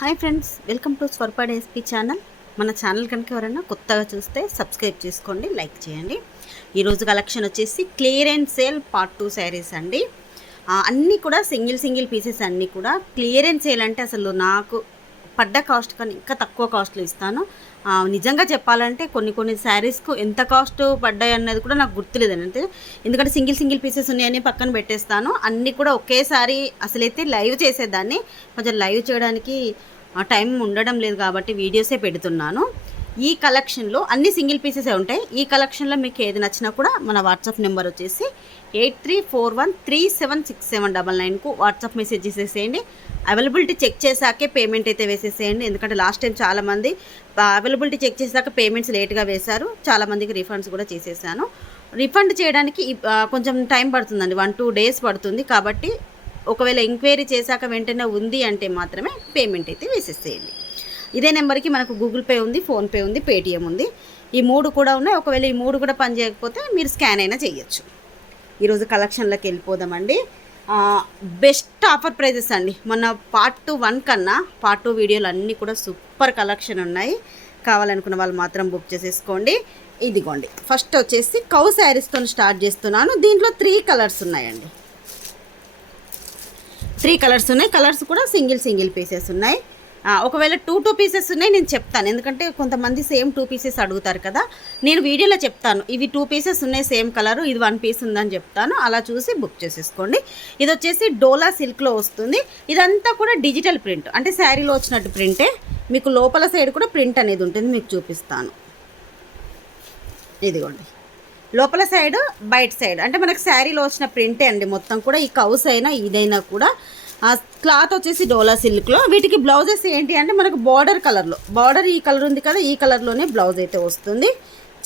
Hi friends, welcome to స్వర్పాడ్ S P channel. మన channel కనుక ఎవరైనా కొత్తగా చూస్తే సబ్స్క్రైబ్ చేసుకోండి, లైక్ చేయండి. ఈరోజు కలెక్షన్ వచ్చేసి clear and sale part 2 saris అండి. అన్నీ కూడా సింగిల్ పీసెస్ అన్నీ కూడా క్లియర్ అండ్ సేల్ అంటే అసలు నాకు పడ్డ కాస్ట్ కానీ ఇంకా తక్కువ కాస్ట్లో ఇస్తాను. నిజంగా చెప్పాలంటే కొన్ని శారీస్కు ఎంత కాస్ట్ పడ్డాయి అన్నది కూడా నాకు గుర్తులేదండి. ఎందుకంటే సింగిల్ పీసెస్ ఉన్నాయని పక్కన పెట్టేస్తాను. అన్నీ కూడా ఒకేసారి అసలైతే లైవ్ చేసేదాన్ని, కొంచెం లైవ్ చేయడానికి టైం ఉండడం లేదు కాబట్టి వీడియోసే పెడుతున్నాను. ఈ కలెక్షన్లో అన్ని సింగిల్ పీసెసే ఉంటాయి. ఈ కలెక్షన్లో మీకు ఏది నచ్చినా కూడా మన వాట్సాప్ నెంబర్ వచ్చేసి 8341376799కు వాట్సాప్ మెసేజ్ చేసేసేయండి. అవైలబిలిటీ చెక్ చేశాకే పేమెంట్ అయితే వేసేసేయండి. ఎందుకంటే లాస్ట్ టైం చాలామంది అవైలబిలిటీ చెక్ చేశాక పేమెంట్స్ లేట్గా వేశారు. చాలామందికి రిఫండ్స్ కూడా చేసేసాను. రిఫండ్ చేయడానికి కొంచెం టైం పడుతుందండి, 1-2 డేస్ పడుతుంది. కాబట్టి ఒకవేళ ఎంక్వైరీ చేశాక వెంటనే ఉంది అంటే మాత్రమే పేమెంట్ అయితే వేసేసేయండి. ఇదే నెంబర్కి మనకు గూగుల్ పే ఉంది, ఫోన్పే ఉంది, పేటిఎం ఉంది. ఈ 3 కూడా ఉన్నాయి. ఒకవేళ ఈ 3 కూడా పని చేయకపోతే మీరు స్కాన్ అయినా చేయొచ్చు. ఈరోజు కలెక్షన్లోకి వెళ్ళిపోదామండి. బెస్ట్ ఆఫర్ ప్రైజెస్ అండి. మన పార్ట్ 1 కన్నా పార్ట్ 2 వీడియోలు అన్నీ కూడా సూపర్ కలెక్షన్ ఉన్నాయి. కావాలనుకున్న వాళ్ళు మాత్రం బుక్ చేసేసుకోండి. ఇదిగోండి, ఫస్ట్ వచ్చేసి కౌ శారీస్తో స్టార్ట్ చేస్తున్నాను. దీంట్లో 3 కలర్స్ ఉన్నాయండి. 3 కలర్స్ ఉన్నాయి. కలర్స్ కూడా సింగిల్ పీసెస్ ఉన్నాయి. ఒకవేళ 2 పీసెస్ ఉన్నాయి నేను చెప్తాను, ఎందుకంటే కొంతమంది సేమ్ 2 పీసెస్ అడుగుతారు కదా. నేను వీడియోలో చెప్తాను ఇవి 2 పీసెస్ ఉన్నాయి సేమ్ కలరు, ఇది 1 పీస్ ఉందని చెప్తాను. అలా చూసి బుక్ చేసేసుకోండి. ఇది వచ్చేసి డోలా సిల్క్లో వస్తుంది. ఇదంతా కూడా డిజిటల్ ప్రింట్, అంటే శారీలో వచ్చినట్టు ప్రింటే. మీకు లోపల సైడ్ కూడా ప్రింట్ అనేది ఉంటుంది, మీకు చూపిస్తాను. ఇదిగోండి, లోపల సైడ్ బయట సైడ్ అంటే మనకు శారీలో వచ్చిన ప్రింటే అండి మొత్తం కూడా. ఈ కౌస్ అయినా ఇదైనా కూడా క్లాత్ వచ్చేసి డోలా సిల్క్లో. వీటికి బ్లౌజెస్ ఏంటి అంటే మనకు బార్డర్ కలర్లో, బార్డర్ ఈ కలర్ ఉంది కదా, ఈ కలర్లోనే బ్లౌజ్ అయితే వస్తుంది.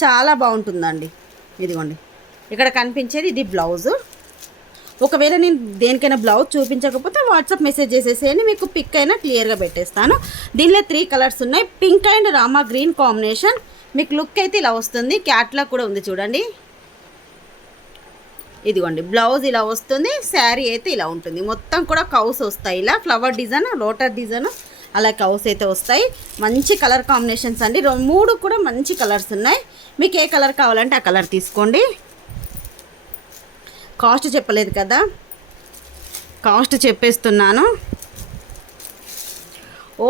చాలా బాగుంటుందండి. ఇదిగోండి, ఇక్కడ కనిపించేది ఇది బ్లౌజు. ఒకవేళ నేను దేనికైనా బ్లౌజ్ చూపించకపోతే వాట్సాప్ మెసేజ్ చేసేసేయండి, మీకు పిక్ అయినా క్లియర్గా పెట్టేస్తాను. దీనిలో 3 కలర్స్ ఉన్నాయి. Pink and Rama green combination. మీకు లుక్ అయితే ఇలా వస్తుంది. క్యాట్లాగ్ కూడా ఉంది చూడండి. ఇదిగోండి, బ్లౌజ్ ఇలా వస్తుంది. శారీ అయితే ఇలా ఉంటుంది. మొత్తం కూడా కౌస్ వస్తాయి, ఇలా ఫ్లవర్ డిజైన్, లోటర్ డిజైన్, అలా కౌస్ అయితే వస్తాయి. మంచి కలర్ కాంబినేషన్స్ అండి. 3 కూడా మంచి కలర్స్ ఉన్నాయి. మీకు ఏ కలర్ కావాలంటే ఆ కలర్ తీసుకోండి. కాస్ట్ చెప్పలేదు కదా, కాస్ట్ చెప్పేస్తున్నాను.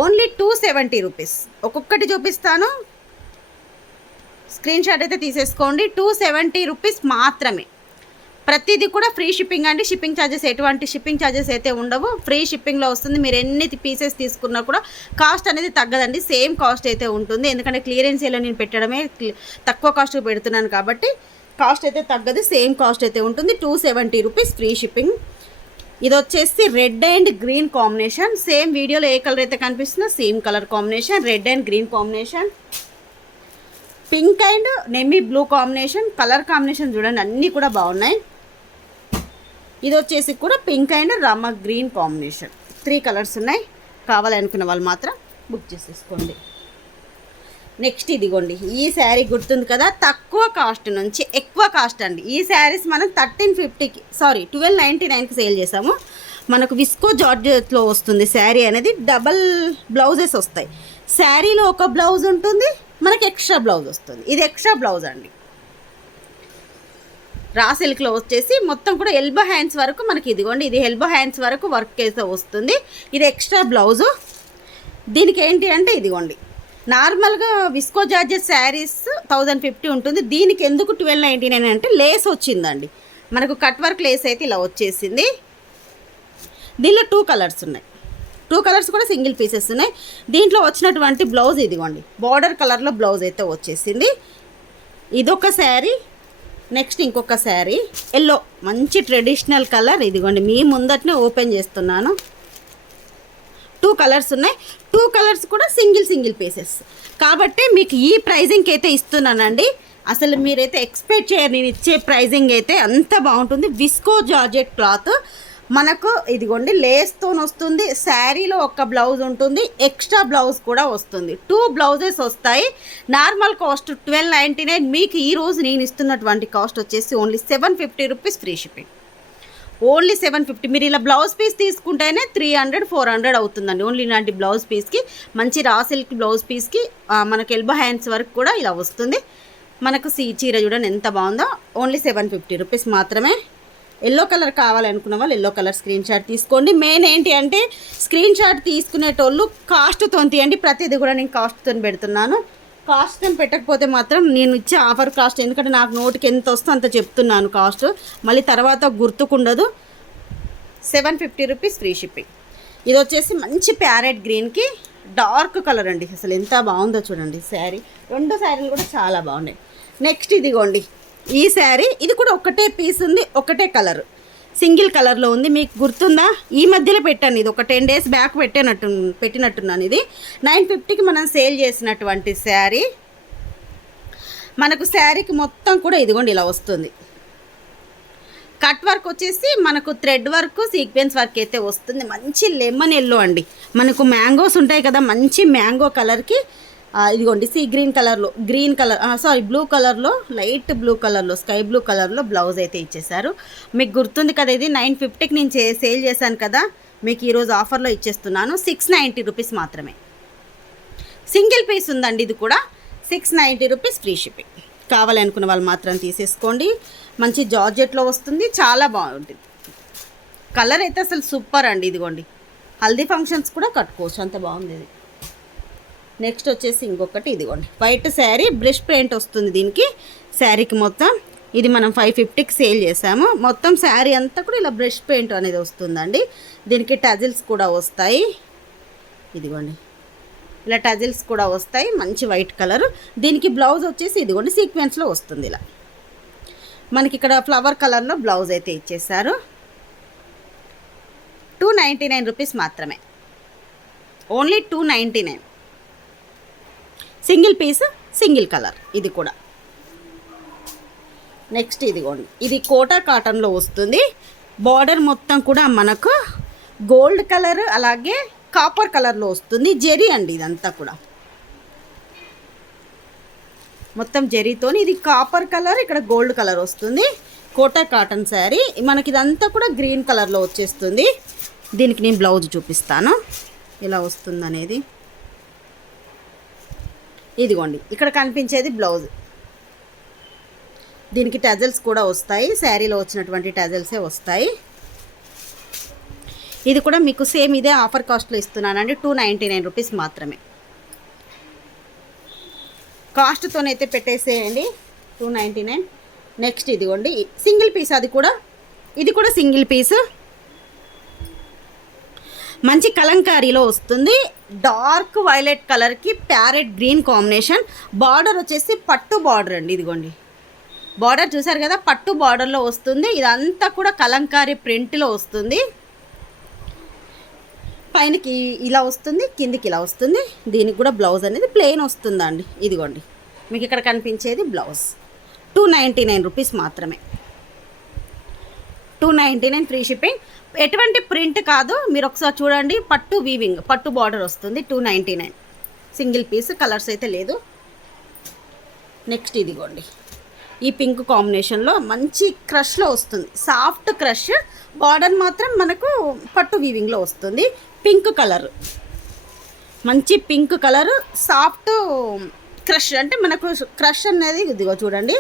Only 270 rupees. ఒక్కొక్కటి చూపిస్తాను, స్క్రీన్ షాట్ అయితే తీసేసుకోండి. 270 రూపీస్ మాత్రమే. ప్రతిదీ కూడా ఫ్రీ షిప్పింగ్ అండి. షిప్పింగ్ ఛార్జెస్, ఎటువంటి షిప్పింగ్ ఛార్జెస్ అయితే ఉండవు. ఫ్రీ షిప్పింగ్లో వస్తుంది. మీరు ఎన్ని పీసెస్ తీసుకున్నా కూడా కాస్ట్ అనేది తగ్గదండి, సేమ్ కాస్ట్ అయితే ఉంటుంది. ఎందుకంటే క్లియరెన్స్ సేల్లో నేను పెట్టడమే తక్కువ కాస్ట్కి పెడుతున్నాను కాబట్టి కాస్ట్ అయితే తగ్గదు, సేమ్ కాస్ట్ అయితే ఉంటుంది. 270 రూపీస్ ఫ్రీ షిప్పింగ్. ఇది వచ్చేసి red and green combination. Same వీడియోలో ఏ కలర్ అయితే కనిపిస్తుందో same colour combination, red and green combination. Pink and నెమీ blue combination. Colour combination చూడండి, అన్నీ కూడా బాగున్నాయి. ఇది వచ్చేసి కూడా pink and Rama green combination. 3 colours ఉన్నాయి. కావాలనుకున్న వాళ్ళు మాత్రం బుక్ చేసేసుకోండి. నెక్స్ట్ ఇదిగోండి, ఈ శారీ గుర్తుంది కదా, తక్కువ కాస్ట్ నుంచి ఎక్కువ కాస్ట్ అండి. ఈ శారీస్ మనం 1350కి 1299కి సేల్ చేసాము. మనకు విస్కో జార్జెట్లో వస్తుంది శారీ అనేది. డబల్ బ్లౌజెస్ వస్తాయి. శారీలో ఒక బ్లౌజ్ ఉంటుంది, మనకి ఎక్స్ట్రా బ్లౌజ్ వస్తుంది. ఇది ఎక్స్ట్రా బ్లౌజ్ అండి. రా సిల్క్లో వచ్చేసి మొత్తం కూడా ఎల్బో హ్యాండ్స్ వరకు మనకి, ఇదిగోండి ఇది ఎల్బో హ్యాండ్స్ వరకు వర్క్ అయితే వస్తుంది. ఇది ఎక్స్ట్రా బ్లౌజు. దీనికి ఏంటి అంటే ఇదిగోండి, నార్మల్గా విస్కో జార్జెట్ శారీస్ 1050 ఉంటుంది. దీనికి ఎందుకు 1299 అంటే లేస్ వచ్చిందండి. మనకు కట్ వర్క్ లేస్ అయితే ఇలా వచ్చేసింది. దీనిలో 2 కలర్స్ ఉన్నాయి. 2 కలర్స్ కూడా సింగిల్ పీసెస్ ఉన్నాయి. దీంట్లో వచ్చినటువంటి బ్లౌజ్ ఇదిగోండి, బార్డర్ కలర్లో బ్లౌజ్ అయితే వచ్చేసింది. ఇదొక శారీ. నెక్స్ట్ ఇంకొక శారీ ఎల్లో, మంచి ట్రెడిషనల్ కలర్. ఇదిగోండి, మీ ముందటనే ఓపెన్ చేస్తున్నాను. 2 కలర్స్ ఉన్నాయి. 2 కలర్స్ కూడా సింగిల్ పీసెస్ కాబట్టి మీకు ఈ ప్రైజింగ్కి అయితే ఇస్తున్నానండి. అసలు మీరైతే ఎక్స్పెక్ట్ చేయరు నేను ఇచ్చే ప్రైజింగ్ అయితే. అంత బాగుంటుంది. విస్కో జార్జెట్ క్లాత్ మనకు ఇదిగోండి లేస్తో వస్తుంది. శారీలో ఒక బ్లౌజ్ ఉంటుంది, ఎక్స్ట్రా బ్లౌజ్ కూడా వస్తుంది. 2 బ్లౌజెస్ వస్తాయి. Normal cost 1299. మీకు ఈరోజు నేను ఇస్తున్నటువంటి కాస్ట్ వచ్చేసి only 750 rupees free shipping. Only 750. మీరు ఇలా బ్లౌజ్ పీస్ తీసుకుంటేనే 300 400 అవుతుందండి. ఓన్లీ ఇలాంటి బ్లౌజ్ పీస్కి, మంచి రా సిల్క్ బ్లౌజ్ పీస్కి మనకు ఎల్బో హ్యాండ్స్ వరకు కూడా ఇలా వస్తుంది. మనకు చీర చూడండి ఎంత బాగుందో. ఓన్లీ 750 రూపీస్ మాత్రమే. ఎల్లో కలర్ కావాలనుకున్న వాళ్ళు ఎల్లో కలర్ స్క్రీన్ షాట్ తీసుకోండి. మెయిన్ ఏంటి అంటే స్క్రీన్ షాట్ తీసుకునేటోళ్ళు కాస్ట్తో తీయండి. ప్రతిదీ కూడా నేను కాస్ట్తో పెడుతున్నాను. కాస్ట్ పెట్టకపోతే మాత్రం నేను ఇచ్చే ఆఫర్ కాస్ట్, ఎందుకంటే నాకు నోటికి ఎంత వస్తుందో అంత చెప్తున్నాను కాస్ట్, మళ్ళీ తర్వాత గుర్తుకుండదు. 750 రూపీస్ ఫ్రీ షిప్పింగ్. ఇది వచ్చేసి మంచి ప్యారెట్ గ్రీన్కి డార్క్ కలర్ అండి. అసలు ఎంత బాగుందో చూడండి శారీ. 2 శారీలు కూడా చాలా బాగున్నాయి. నెక్స్ట్ ఇదిగోండి ఈ శారీ. ఇది కూడా ఒకటే పీస్ ఉంది, ఒకటే కలర్, సింగిల్ కలర్లో ఉంది. మీకు గుర్తుందా, ఈ మధ్యలో పెట్టాను. ఇది ఒక 10 days బ్యాక్ పెట్టినట్టున్నాను. ఇది 950కి మనం సేల్ చేసినటువంటి శారీ. మనకు శారీకి మొత్తం కూడా ఇదిగోండి ఇలా వస్తుంది. కట్ వర్క్ వచ్చేసి మనకు థ్రెడ్ వర్క్, సీక్వెన్స్ వర్క్ అయితే వస్తుంది. మంచి లెమన్ ఎల్లో అండి. మనకు మ్యాంగోస్ ఉంటాయి కదా, మంచి మ్యాంగో కలర్కి ఇదిగోండి గ్రీన్ కలర్లో, బ్లూ కలర్లో, లైట్ బ్లూ కలర్లో, స్కై బ్లూ కలర్లో బ్లౌజ్ అయితే ఇచ్చేసారు. మీకు గుర్తుంది కదా, ఇది 950కి నేను సేల్ చేశాను కదా, మీకు ఈరోజు ఆఫర్లో ఇచ్చేస్తున్నాను. 690 రూపీస్ మాత్రమే. సింగిల్ పీస్ ఉందండి. ఇది కూడా 690 రూపీస్ ఫ్రీ షిప్పింగ్. కావాలనుకున్న వాళ్ళు మాత్రం తీసేసుకోండి. మంచి జార్జెట్లో వస్తుంది, చాలా బాగుంటుంది. కలర్ అయితే అసలు సూపర్ అండి. ఇదిగోండి హల్దీ ఫంక్షన్స్ కూడా కట్టుకోవచ్చు, అంత బాగుంది ఇది. నెక్స్ట్ వచ్చేసి ఇంకొకటి ఇదిగోండి వైట్ శారీ, బ్రష్ పెయింట్ వస్తుంది దీనికి శారీకి మొత్తం. ఇది మనం 550కి సేల్ చేసాము. మొత్తం శారీ అంతా కూడా ఇలా బ్రష్ పెయింట్ అనేది వస్తుందండి. దీనికి టజిల్స్ కూడా వస్తాయి. ఇదిగోండి ఇలా టజిల్స్ కూడా వస్తాయి, మంచి వైట్ కలర్. దీనికి బ్లౌజ్ వచ్చేసి ఇదిగోండి సీక్వెన్స్లో వస్తుంది. ఇలా మనకి ఇక్కడ ఫ్లవర్ కలర్లో బ్లౌజ్ అయితే ఇచ్చేసారు. 299 రూపీస్ మాత్రమే. Only 299. Single piece, single colour. ఇది కూడా నెక్స్ట్ ఇదిగోండి ఇది కోటా కాటన్లో వస్తుంది. బార్డర్ మొత్తం కూడా మనకు గోల్డ్ కలర్ అలాగే కాపర్ కలర్లో వస్తుంది. జెరీ అండి ఇదంతా కూడా మొత్తం జెరీతోని. ఇది కాపర్ కలర్, ఇక్కడ గోల్డ్ కలర్ వస్తుంది. కోటా కాటన్ శారీ. మనకి ఇదంతా కూడా గ్రీన్ కలర్లో వచ్చేస్తుంది. దీనికి నేను బ్లౌజ్ చూపిస్తాను ఎలా వస్తుంది అనేది. ఇదిగోండి ఇక్కడ కనిపించేది బ్లౌజ్. దీనికి టజల్స్ కూడా వస్తాయి, శారీలో వచ్చినటువంటి టజల్సే వస్తాయి. ఇది కూడా మీకు సేమ్ ఇదే ఆఫర్ కాస్ట్లో ఇస్తున్నానండి. 299 రూపీస్ మాత్రమే. కాస్ట్తోనైతే పెట్టేసేయండి 299. నెక్స్ట్ ఇదిగోండి సింగిల్ పీస్. ఇది కూడా సింగిల్ పీసు. మంచి కలంకారీలో వస్తుంది. డార్క్ వైలెట్ కలర్కి ప్యారెట్ గ్రీన్ కాంబినేషన్. బార్డర్ వచ్చేసి పట్టు బార్డర్ అండి. ఇదిగోండి బార్డర్ చూసారు కదా, పట్టు బార్డర్లో వస్తుంది. ఇదంతా కూడా కలంకారీ ప్రింట్లో వస్తుంది. పైనకి ఇలా వస్తుంది, కిందికి ఇలా వస్తుంది. దీనికి కూడా బ్లౌజ్ అనేది ప్లెయిన్ వస్తుందండి. ఇదిగోండి మీకు ఇక్కడ కనిపించేది బ్లౌజ్. 299 రూపీస్ మాత్రమే. 299 ఫ్రీ షిప్పింగ్. ఎటువంటి ప్రింట్ కాదు, మీరు ఒకసారి చూడండి. పట్టు వీవింగ్, పట్టు బార్డర్ వస్తుంది. 299 సింగిల్ పీస్. కలర్స్ అయితే లేదు. నెక్స్ట్ ఇదిగోండి ఈ పింక్ కాంబినేషన్లో మంచి క్రష్లో వస్తుంది, సాఫ్ట్ క్రష్. బార్డర్ మాత్రం మనకు పట్టు వీవింగ్లో వస్తుంది. పింక్ కలర్, మంచి పింక్ కలర్, సాఫ్ట్ క్రష్. అంటే మనకు క్రష్ అనేది ఇదిగో చూడండి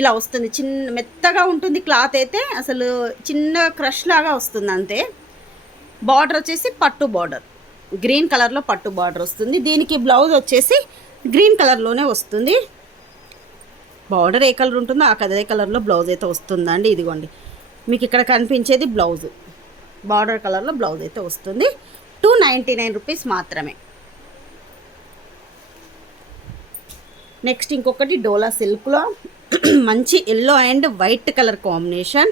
ఇలా వస్తుంది. చిన్న మెత్తగా ఉంటుంది క్లాత్ అయితే, అసలు చిన్న క్రష్ లాగా వస్తుంది అంతే. బార్డర్ వచ్చేసి పట్టు బార్డర్, గ్రీన్ కలర్లో పట్టు బార్డర్ వస్తుంది. దీనికి బ్లౌజ్ వచ్చేసి గ్రీన్ కలర్లోనే వస్తుంది. బార్డర్ ఏ కలర్ ఉంటుందో అదే కలర్లో బ్లౌజ్ అయితే వస్తుందండి. ఇదిగోండి మీకు ఇక్కడ కనిపించేది బ్లౌజ్, బార్డర్ కలర్లో బ్లౌజ్ అయితే వస్తుంది. 299 రూపీస్ మాత్రమే. నెక్స్ట్ ఇంకొకటి డోలా సిల్క్లో మంచి yellow and white colour combination.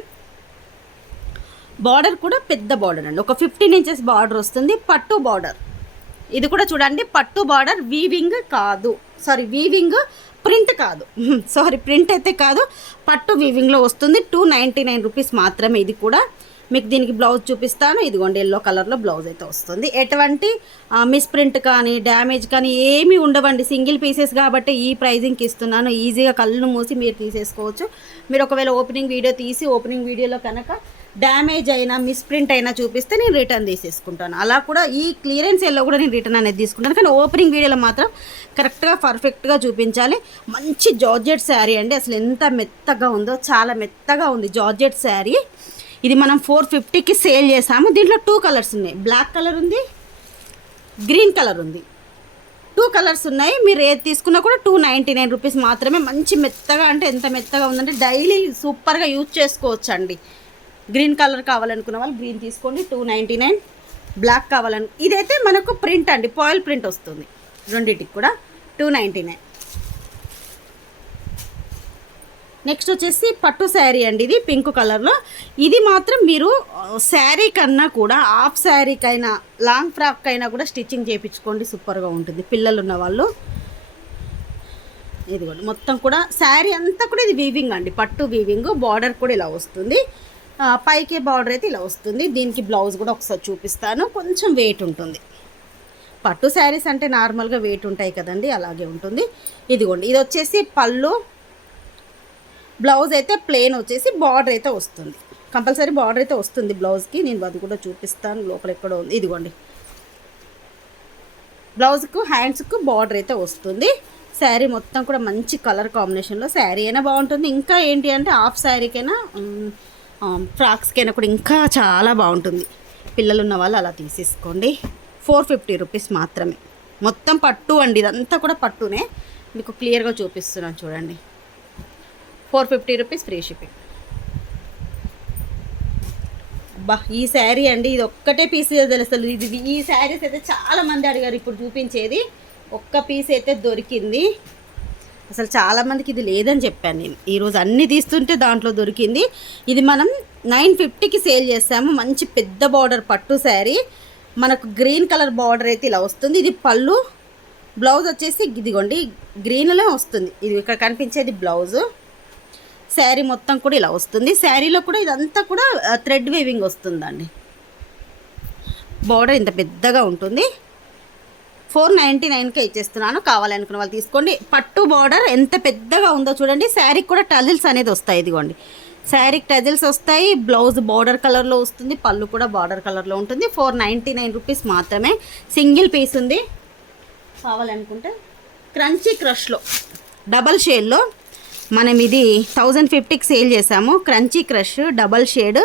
Border కూడా పెద్ద బార్డర్ అండి, ఒక 15 ఇంచెస్ బార్డర్ వస్తుంది. పట్టు బార్డర్. ఇది కూడా చూడండి పట్టు బార్డర్. వీవింగ్ కాదు, సారీ వీవింగ్ ప్రింట్ కాదు, సారీ ప్రింట్ అయితే కాదు, పట్టు వీవింగ్లో వస్తుంది. 299 రూపీస్ మాత్రమే. ఇది కూడా మీకు దీనికి బ్లౌజ్ చూపిస్తాను. ఇదిగోండి ఎల్లో కలర్లో బ్లౌజ్ అయితే వస్తుంది. ఎటువంటి మిస్ప్రింట్ కానీ డ్యామేజ్ కానీ ఏమీ ఉండవండి. సింగిల్ పీసెస్ కాబట్టి ఈ ప్రైజింగ్కి ఇస్తున్నాను. ఈజీగా కళ్ళు మూసి మీరు తీసేసుకోవచ్చు. మీరు ఒకవేళ ఓపెనింగ్ వీడియో తీసి ఓపెనింగ్ వీడియోలో కనుక డ్యామేజ్ అయినా మిస్ప్రింట్ అయినా చూపిస్తే నేను రిటర్న్ తీసేసుకుంటాను. అలా కూడా ఈ క్లియరెన్స్ ఎల్లో కూడా నేను రిటర్న్ అనేది తీసుకుంటాను. కానీ ఓపెనింగ్ వీడియోలో మాత్రం కరెక్ట్గా పర్ఫెక్ట్గా చూపించాలి. మంచి జార్జెట్ శారీ అండి, అసలు ఎంత మెత్తగా ఉందో, చాలా మెత్తగా ఉంది జార్జెట్ శారీ. ఇది మనం 450కి సేల్ చేసాము. దీంట్లో 2 కలర్స్ ఉన్నాయి, బ్లాక్ కలర్ ఉంది, గ్రీన్ కలర్ ఉంది. 2 కలర్స్ ఉన్నాయి. మీరు ఏది తీసుకున్నా కూడా 299 రూపీస్ మాత్రమే. మంచి మెత్తగా, అంటే ఎంత మెత్తగా ఉందంటే డైలీ సూపర్గా యూజ్ చేసుకోవచ్చు అండి. గ్రీన్ కలర్ కావాలనుకున్న వాళ్ళు గ్రీన్ తీసుకోండి, 299. బ్లాక్ కావాలను, ఇదైతే మనకు ప్రింట్ అండి, పాయిల్ ప్రింట్ వస్తుంది. రెండింటికి కూడా 299. నెక్స్ట్ వచ్చేసి పట్టు శారీ అండి, ఇది పింక్ కలర్లో. ఇది మాత్రం మీరు శారీ కన్నా కూడా హాఫ్ శారీకైనా లాంగ్ ఫ్రాక్ అయినా కూడా స్టిచ్చింగ్ చేయించుకోండి, సూపర్గా ఉంటుంది. పిల్లలు ఉన్న వాళ్ళు ఇది కూడా మొత్తం కూడా శారీ అంతా కూడా ఇది వీవింగ్ అండి, పట్టు వీవింగ్. బార్డర్ కూడా ఇలా వస్తుంది, పైకి బార్డర్ అయితే ఇలా వస్తుంది. దీనికి బ్లౌజ్ కూడా ఒకసారి చూపిస్తాను, కొంచెం వెయిట్ ఉంటుంది. పట్టు శారీస్ అంటే నార్మల్గా వెయిట్ ఉంటాయి కదండి, అలాగే ఉంటుంది. ఇదిగోండి, ఇది వచ్చేసి పళ్ళు. బ్లౌజ్ అయితే ప్లెయిన్ వచ్చేసి బార్డర్ అయితే వస్తుంది, కంపల్సరీ బార్డర్ అయితే వస్తుంది బ్లౌజ్కి. నేను అది కూడా చూపిస్తాను, లోపల ఎక్కడో ఉంది. ఇదిగోండి, బ్లౌజ్కు హ్యాండ్స్కు బార్డర్ అయితే వస్తుంది. శారీ మొత్తం కూడా మంచి కలర్ కాంబినేషన్లో శారీ అయినా బాగుంటుంది. ఇంకా ఏంటి అంటే హాఫ్ శారీకైనా ఫ్రాక్స్కైనా కూడా ఇంకా చాలా బాగుంటుంది. పిల్లలు ఉన్న వాళ్ళు అలా తీసేసుకోండి. 450 రూపీస్ మాత్రమే. మొత్తం పట్టు అండి, ఇదంతా కూడా పట్టునే. మీకు క్లియర్గా చూపిస్తున్నాను చూడండి. 450 రూపీస్ ఫ్రీ షిప్పింగ్. అబ్బా, ఈ శారీ అండి, ఇది ఒక్కటే పీస్ తెలుస్తుంది. ఇది ఈ శారీస్ అయితే చాలామంది అడిగారు. ఇప్పుడు చూపించేది ఒక్క పీస్ అయితే దొరికింది. అసలు చాలామందికి ఇది లేదని చెప్పాను నేను. ఈరోజు అన్నీ తీస్తుంటే దాంట్లో దొరికింది. ఇది మనం 950కి సేల్ చేస్తాము. మంచి పెద్ద బార్డర్ పట్టు శారీ, మనకు గ్రీన్ కలర్ బార్డర్ అయితే ఇలా వస్తుంది. ఇది పళ్ళు. బ్లౌజ్ వచ్చేసి ఇదిగోండి గ్రీన్లో వస్తుంది. ఇది ఇక్కడ కనిపించేది బ్లౌజు. శారీ మొత్తం కూడా ఇలా వస్తుంది. శారీలో కూడా ఇదంతా కూడా థ్రెడ్ వీవింగ్ వస్తుందండి. బార్డర్ ఇంత పెద్దగా ఉంటుంది. 499కే ఇచ్చేస్తున్నాను. కావాలనుకున్న వాళ్ళు తీసుకోండి. పట్టు బార్డర్ ఎంత పెద్దగా ఉందో చూడండి. శారీకి కూడా టజిల్స్ అనేది వస్తాయి. ఇదిగోండి, శారీకి టజిల్స్ వస్తాయి. బ్లౌజ్ బార్డర్ కలర్లో వస్తుంది, పళ్ళు కూడా బార్డర్ కలర్లో ఉంటుంది. 499 రూపీస్ మాత్రమే. సింగిల్ పీస్ ఉంది. కావాలనుకుంటే క్రంచీ క్రష్లో డబల్ షేడ్లో మనం ఇది 1050కి సేల్ చేసాము. Crunchy crush double shade.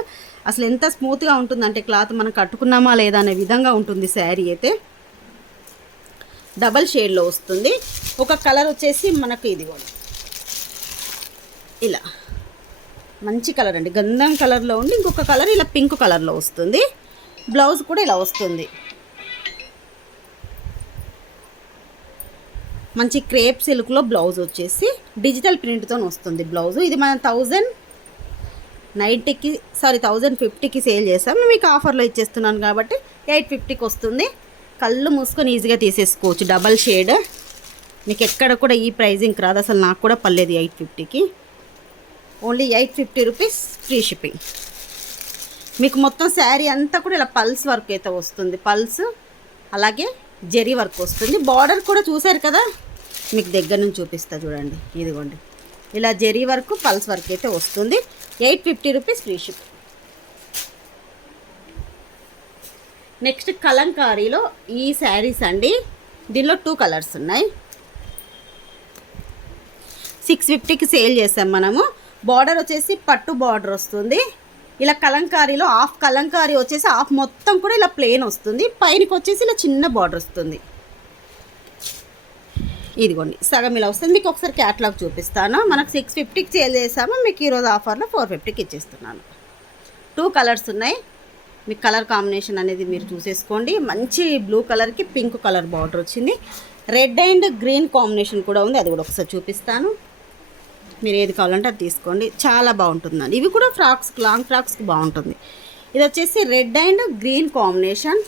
అసలు ఎంత స్మూత్గా ఉంటుందంటే క్లాత్ మనం కట్టుకున్నామా లేదా అనే విధంగా ఉంటుంది. శారీ అయితే డబల్ షేడ్లో వస్తుంది. ఒక కలర్ వచ్చేసి మనకు ఇది కూడా ఇలా మంచి కలర్ అండి, గంధం కలర్లో ఉండి ఇంకొక కలర్ ఇలా పింక్ కలర్లో వస్తుంది. బ్లౌజ్ కూడా ఇలా వస్తుంది. మంచి క్రేప్ సిల్క్లో బ్లౌజ్ వచ్చేసి డిజిటల్ ప్రింట్తో వస్తుంది బ్లౌజ్. ఇది మనం 1050కి సేల్ చేసాం. మీకు ఆఫర్లో ఇచ్చేస్తున్నాను కాబట్టి 850కి వస్తుంది. కళ్ళు మూసుకొని ఈజీగా తీసేసుకోవచ్చు. డబల్ షేడ్ మీకు ఎక్కడ కూడా ఈ ప్రైజింగ్ రాదు. అసలు నాకు కూడా పర్లేదు 850కి. Only 850 rupees free shipping. మీకు మొత్తం శారీ అంతా కూడా ఇలా పల్స్ వర్క్ అయితే వస్తుంది. పల్స్ అలాగే జరీ వర్క్ వస్తుంది. బార్డర్ కూడా చూసారు కదా, మీకు దగ్గర నుంచి చూపిస్తా చూడండి. ఇదిగోండి, ఇలా జరీ వర్క్ పల్స్ వర్క్ అయితే వస్తుంది. 850 రూపీస్ ఫ్రీ షిప్. నెక్స్ట్ కలంకారీలో ఈ శారీస్ అండి. దీనిలో 2 కలర్స్ ఉన్నాయి. 650కి సేల్ చేసాం మనము. బార్డర్ వచ్చేసి పట్టు బార్డర్ వస్తుంది. ఇలా కలంకారీలో హాఫ్ కలంకారీ వచ్చేసి హాఫ్ మొత్తం కూడా ఇలా ప్లెయిన్ వస్తుంది. పైనకి వచ్చేసి ఇలా చిన్న బార్డర్ వస్తుంది. ఇదిగోండి, సగం ఇలా వస్తుంది. మీకు ఒకసారి క్యాటలాగ్ చూపిస్తాను. మనకు 650కి సేల్ చేసాము. మీకు ఈరోజు ఆఫర్లో 450కి ఇచ్చేస్తున్నాను. 2 కలర్స్ ఉన్నాయి. మీకు కలర్ కాంబినేషన్ అనేది మీరు చూసేసుకోండి. మంచి బ్లూ కలర్కి పింక్ కలర్ బార్డర్ వచ్చింది. రెడ్ అండ్ గ్రీన్ కాంబినేషన్ కూడా ఉంది. అది కూడా ఒకసారి చూపిస్తాను. మీరు ఏది కావాలంటే అది తీసుకోండి. చాలా బాగుంటుందండి. ఇవి కూడా ఫ్రాక్స్, లాంగ్ ఫ్రాక్స్కి బాగుంటుంది. ఇది వచ్చేసి red and green combination.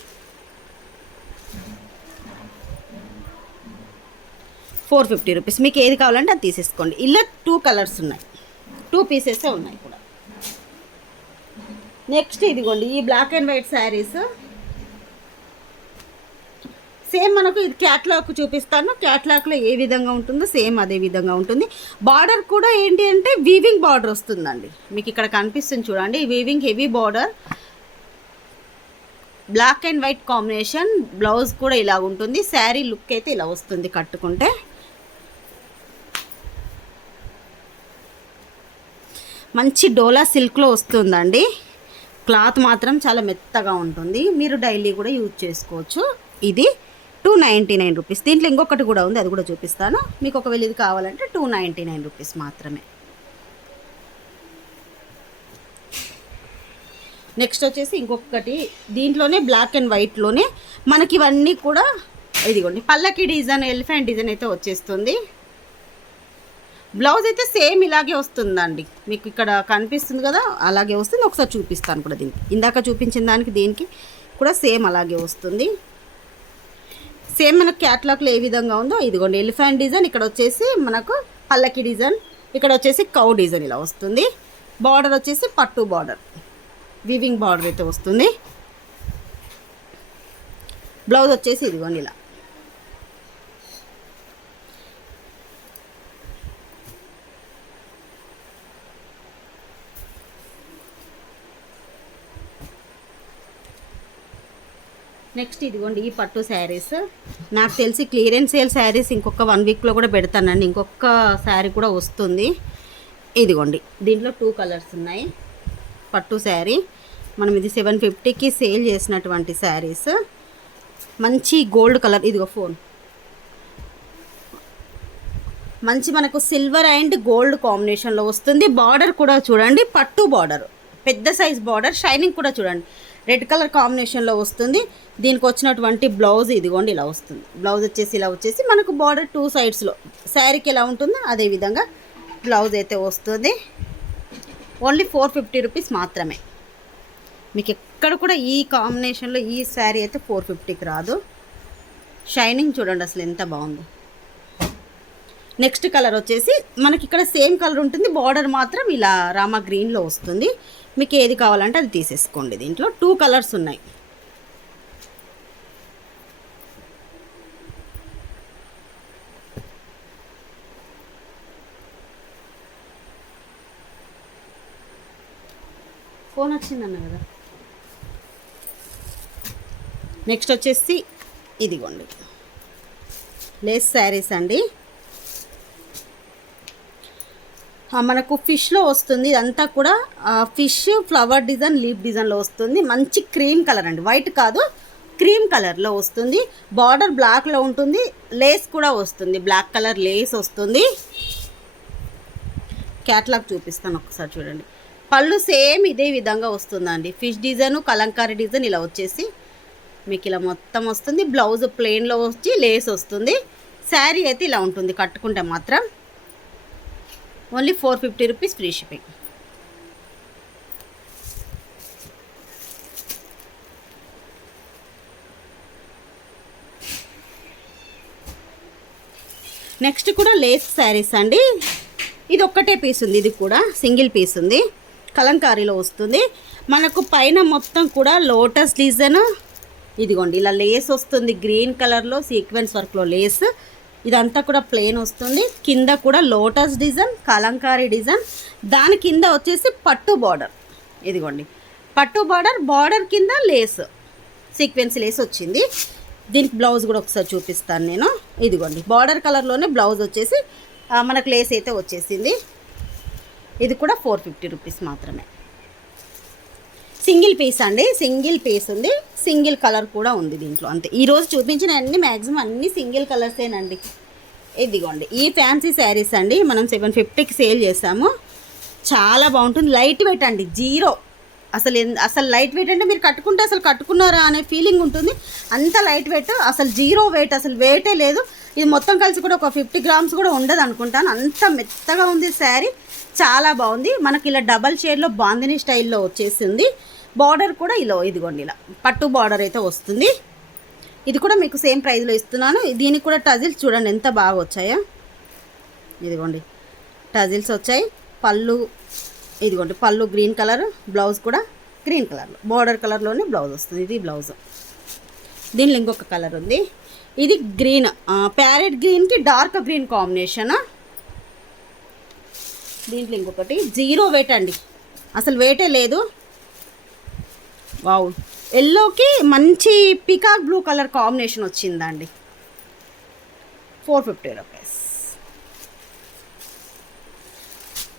450 rupees. మీకు ఏది కావాలంటే అది తీసేసుకోండి. ఇలా 2 కలర్స్ ఉన్నాయి. 2 పీసెసే ఉన్నాయి కూడా. నెక్స్ట్ ఇదిగోండి, ఈ black and white saris same మనకు ఇది క్యాట్లాగ్ చూపిస్తాను. క్యాట్లాగ్లో ఏ విధంగా ఉంటుందో సేమ్ అదే విధంగా ఉంటుంది. బార్డర్ కూడా ఏంటి అంటే వీవింగ్ బార్డర్ వస్తుందండి. మీకు ఇక్కడ కనిపిస్తుంది చూడండి, weaving heavy border, black and white combination. Blouse కూడా ఇలా ఉంటుంది. శారీ లుక్ అయితే ఇలా వస్తుంది కట్టుకుంటే. మంచి డోలా సిల్క్లో వస్తుందండి. క్లాత్ మాత్రం చాలా మెత్తగా ఉంటుంది. మీరు డైలీ కూడా యూజ్ చేసుకోవచ్చు. ఇది 299 రూపీస్. దీంట్లో ఇంకొకటి కూడా ఉంది, అది కూడా చూపిస్తాను మీకు. ఒకవేళ ఇది కావాలంటే 299 రూపీస్ మాత్రమే. నెక్స్ట్ వచ్చేసి ఇంకొకటి, దీంట్లోనే బ్లాక్ అండ్ వైట్లోనే మనకి ఇవన్నీ కూడా ఇదిగోండి పల్లకి డిజైన్, ఎలిఫెంట్ డిజైన్ అయితే వచ్చేస్తుంది. బ్లౌజ్ అయితే సేమ్ ఇలాగే వస్తుందండి. మీకు ఇక్కడ కనిపిస్తుంది కదా, అలాగే వస్తుంది. ఒకసారి చూపిస్తాను కూడా. దీనికి ఇందాక చూపించిన దానికి దీనికి కూడా సేమ్ అలాగే వస్తుంది. సేమ్ మనకు క్యాట్లాగ్లో ఏ విధంగా ఉందో ఇదిగోండి ఎలిఫెంట్ డిజైన్, ఇక్కడ వచ్చేసి మనకు పల్లకి డిజైన్, ఇక్కడ వచ్చేసి కౌ డిజైన్ ఇలా వస్తుంది. బార్డర్ వచ్చేసి పట్టు బార్డర్, వీవింగ్ బార్డర్ అయితే వస్తుంది. బ్లౌజ్ వచ్చేసి ఇదిగోండి ఇలా. నెక్స్ట్ ఇదిగోండి ఈ పట్టు శారీస్. నాకు తెలిసి క్లియరెన్స్ సేల్ శారీస్ ఇంకొక 1 వీక్లో కూడా పెడతానండి. ఇంకొక శారీ కూడా వస్తుంది. ఇదిగోండి దీంట్లో 2 కలర్స్ ఉన్నాయి. పట్టు శారీ మనం ఇది 750కి సేల్ చేసినటువంటి శారీస్. మంచి గోల్డ్ కలర్, ఇదిగో ఫోన్, మంచి మనకు సిల్వర్ అండ్ గోల్డ్ కాంబినేషన్లో వస్తుంది. బార్డర్ కూడా చూడండి పట్టు బార్డర్, పెద్ద సైజ్ బార్డర్, షైనింగ్ కూడా చూడండి రెడ్ కలర్ కాంబినేషన్లో వస్తుంది. దీనికి వచ్చినటువంటి బ్లౌజ్ ఇదిగోండి ఇలా వస్తుంది. బ్లౌజ్ వచ్చేసి ఇలా వచ్చేసి మనకు బార్డర్ 2 సైడ్స్లో శారీకి ఎలా ఉంటుందో అదే విధంగా బ్లౌజ్ అయితే వస్తుంది. ఓన్లీ 450 రూపీస్ మాత్రమే. మీకు ఎక్కడ కూడా ఈ కాంబినేషన్లో ఈ శారీ అయితే 450కి రాదు. షైనింగ్ చూడండి అసలు ఎంత బాగుందో. నెక్స్ట్ కలర్ వచ్చేసి మనకి ఇక్కడ సేమ్ కలర్ ఉంటుంది, బార్డర్ మాత్రం ఇలా రామా గ్రీన్లో వస్తుంది. మీకు ఏది కావాలంటే అది తీసేసుకోండి. దీంట్లో 2 కలర్స్ ఉన్నాయి. ఫోన్ వచ్చిందన్న కదా. నెక్స్ట్ వచ్చేసి ఇదిగోండి లేస్ శారీస్ అండి. మనకు ఫిష్లో వస్తుంది. ఇదంతా కూడా ఫిష్ ఫ్లవర్ డిజైన్, లీఫ్ డిజైన్లో వస్తుంది. మంచి క్రీమ్ కలర్ అండి, వైట్ కాదు క్రీమ్ కలర్లో వస్తుంది. బార్డర్ బ్లాక్లో ఉంటుంది. లేస్ కూడా వస్తుంది, బ్లాక్ కలర్ లేస్ వస్తుంది. క్యాట్లాగ్ చూపిస్తాను ఒకసారి చూడండి. పళ్ళు సేమ్ ఇదే విధంగా వస్తుందండి. ఫిష్ డిజైన్, కలంకారీ డిజైన్ ఇలా వచ్చేసి మీకు ఇలా మొత్తం వస్తుంది. బ్లౌజ్ ప్లెయిన్లో వచ్చి లేస్ వస్తుంది. శారీ అయితే ఇలా ఉంటుంది కట్టుకుంటే మాత్రం. Only 450 rupees free shipping. Next కూడా లేస్ శారీస్ అండి. ఇది ఒక్కటే పీస్ ఉంది, ఇది కూడా సింగిల్ పీస్ ఉంది. కలంకారీలో వస్తుంది. మనకు పైన మొత్తం కూడా లోటస్ డిజైన్, ఇదిగోండి ఇలా లేస్ వస్తుంది. గ్రీన్ కలర్లో సీక్వెన్స్ వర్క్లో లేస్. ఇదంతా కూడా ప్లెయిన్ వస్తుంది. కింద కూడా లోటస్ డిజైన్, కలంకారీ డిజైన్, దాని కింద వచ్చేసి పట్టు బార్డర్. ఇదిగోండి పట్టు బార్డర్, బార్డర్ కింద లేస్, సీక్వెన్స్ లేస్ వచ్చింది. దీనికి బ్లౌజ్ కూడా ఒకసారి చూపిస్తాను నేను. ఇదిగోండి బార్డర్ కలర్లోనే బ్లౌజ్ వచ్చేసి మనకు లేస్ అయితే వచ్చేసింది. ఇది కూడా 450 రూపీస్ మాత్రమే. సింగిల్ పీస్ అండి, సింగిల్ పీస్ ఉంది. సింగిల్ కలర్ కూడా ఉంది దీంట్లో, అంతే. ఈరోజు చూపించిన అన్ని మ్యాక్సిమం అన్ని సింగిల్ కలర్సేనండి. ఇదిగోండి ఈ ఫ్యాన్సీ శారీస్ అండి మనం 750కి సేల్ చేసాము. చాలా బాగుంటుంది. లైట్ వెయిట్ అండి, జీరో. అసలు లైట్ వెయిట్ అంటే మీరు కట్టుకుంటే అసలు కట్టుకున్నారా అనే ఫీలింగ్ ఉంటుంది. అంత లైట్ వెయిట్, అసలు జీరో వెయిట్, అసలు వెయిటే లేదు. ఇది మొత్తం కలిసి కూడా ఒక 50 గ్రామ్స్ కూడా ఉండదు అనుకుంటాను. అంత మెత్తగా ఉంది శారీ, చాలా బాగుంది. మనకి ఇలా డబల్ షేడ్లో బాందిని స్టైల్లో వచ్చేసింది. బార్డర్ కూడా ఇలా ఇదిగోండి ఇలా పట్టు బార్డర్ అయితే వస్తుంది. ఇది కూడా మీకు సేమ్ ప్రైస్లో ఇస్తున్నాను. దీనికి కూడా టజిల్స్ చూడండి ఎంత బాగా వచ్చాయో. ఇదిగోండి టజిల్స్ వచ్చాయి. పళ్ళు ఇదిగోండి పళ్ళు గ్రీన్ కలర్, బ్లౌజ్ కూడా గ్రీన్ కలర్లో, బార్డర్ కలర్లోనే బ్లౌజ్ వస్తుంది. ఇది బ్లౌజ్. దీనిలో ఇంకొక కలర్ ఉంది. ఇది గ్రీన్, ప్యారెట్ గ్రీన్కి డార్క్ గ్రీన్ కాంబినేషన్. దీంట్లో ఇంకొకటి జీరో వెయిట్ అండి, అసలు వెయిటే లేదు. వావ్, ఎల్లోకి మంచి పికాక్ బ్లూ కలర్ కాంబినేషన్ వచ్చిందండి. 450 రూపీస్.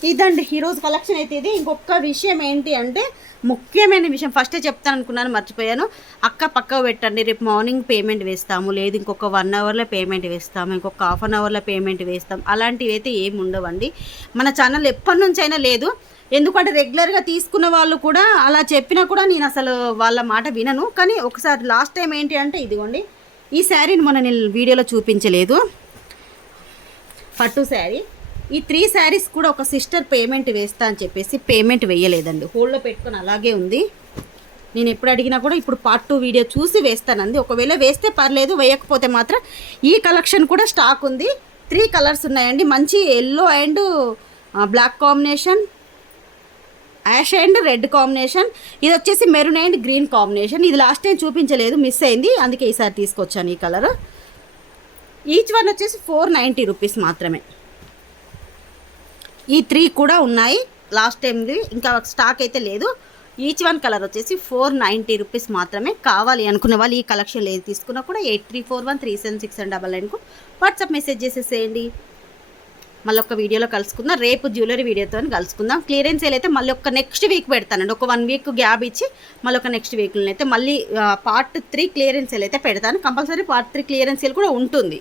ఇదండి ఈరోజు కలెక్షన్ అయితే ఇది. ఇంకొక విషయం ఏంటి అంటే, ముఖ్యమైన విషయం ఫస్టే చెప్తాను అనుకున్నాను, మర్చిపోయాను. అక్క పక్క పెట్టండి, రేపు మార్నింగ్ పేమెంట్ వేస్తాము, లేదు ఇంకొక 1 అవర్లో పేమెంట్ వేస్తాము, ఇంకొక హాఫ్ అన్ అవర్లో పేమెంట్ వేస్తాం, అలాంటివి అయితే ఏమి ఉండవండి. మన ఛానల్ ఎప్పటి నుంచి అయినా లేదు, ఎందుకంటే రెగ్యులర్గా తీసుకున్న వాళ్ళు కూడా అలా చెప్పినా కూడా నేను అసలు వాళ్ళ మాట వినను. కానీ ఒకసారి లాస్ట్ టైం ఏంటి అంటే, ఇదిగోండి ఈ శారీని మొన్న నేను వీడియోలో చూపించలేదు, పట్టు శారీ. ఈ 3 శారీస్ కూడా ఒక సిస్టర్ పేమెంట్ వేస్తా అని చెప్పేసి పేమెంట్ వేయలేదండి, హోల్డ్లో పెట్టుకొని అలాగే ఉంది. నేను ఎప్పుడు అడిగినా కూడా ఇప్పుడు పార్ట్ 2 వీడియో చూసి వేస్తానండి. ఒకవేళ వేస్తే పర్లేదు, వేయకపోతే మాత్రం ఈ కలెక్షన్ కూడా స్టాక్ ఉంది. 3 కలర్స్ ఉన్నాయండి, మంచి yellow and black combination, ash and red combination. ఇది వచ్చేసి మెరూన్ అండ్ గ్రీన్ కాంబినేషన్. ఇది లాస్ట్ టైం చూపించలేదు, మిస్ అయింది, అందుకే ఈసారి తీసుకొచ్చాను ఈ కలర్. ఈచ్ వన్ వచ్చేసి 490 రూపీస్ మాత్రమే. ఈ 3 కూడా ఉన్నాయి లాస్ట్ టైంది, ఇంకా స్టాక్ అయితే లేదు. ఈచ్ వన్ కలర్ వచ్చేసి 490 రూపీస్ మాత్రమే. కావాలి అనుకునే వాళ్ళు ఈ కలెక్షన్ ఏది తీసుకున్నా కూడా 8341376999కు వాట్సాప్ మెసేజ్ చేసేసేయండి. మళ్ళీ ఒక వీడియోలో కలుసుకుందాం, రేపు జ్యువెలరీ వీడియోతో కలుసుకుందాం. క్లియరెన్స్ సేల్ అయితే మళ్ళీ ఒక నెక్స్ట్ వీక్ పెడతానండి, ఒక 1 వీక్ గ్యాప్ ఇచ్చి మళ్ళీ ఒక నెక్స్ట్ వీక్లో అయితే మళ్ళీ పార్ట్ 3 క్లియరెన్స్ సేల్ అయితే పెడతాను. కంపల్సరీ పార్ట్ 3 క్లియరెన్స్ సేల్ కూడా ఉంటుంది.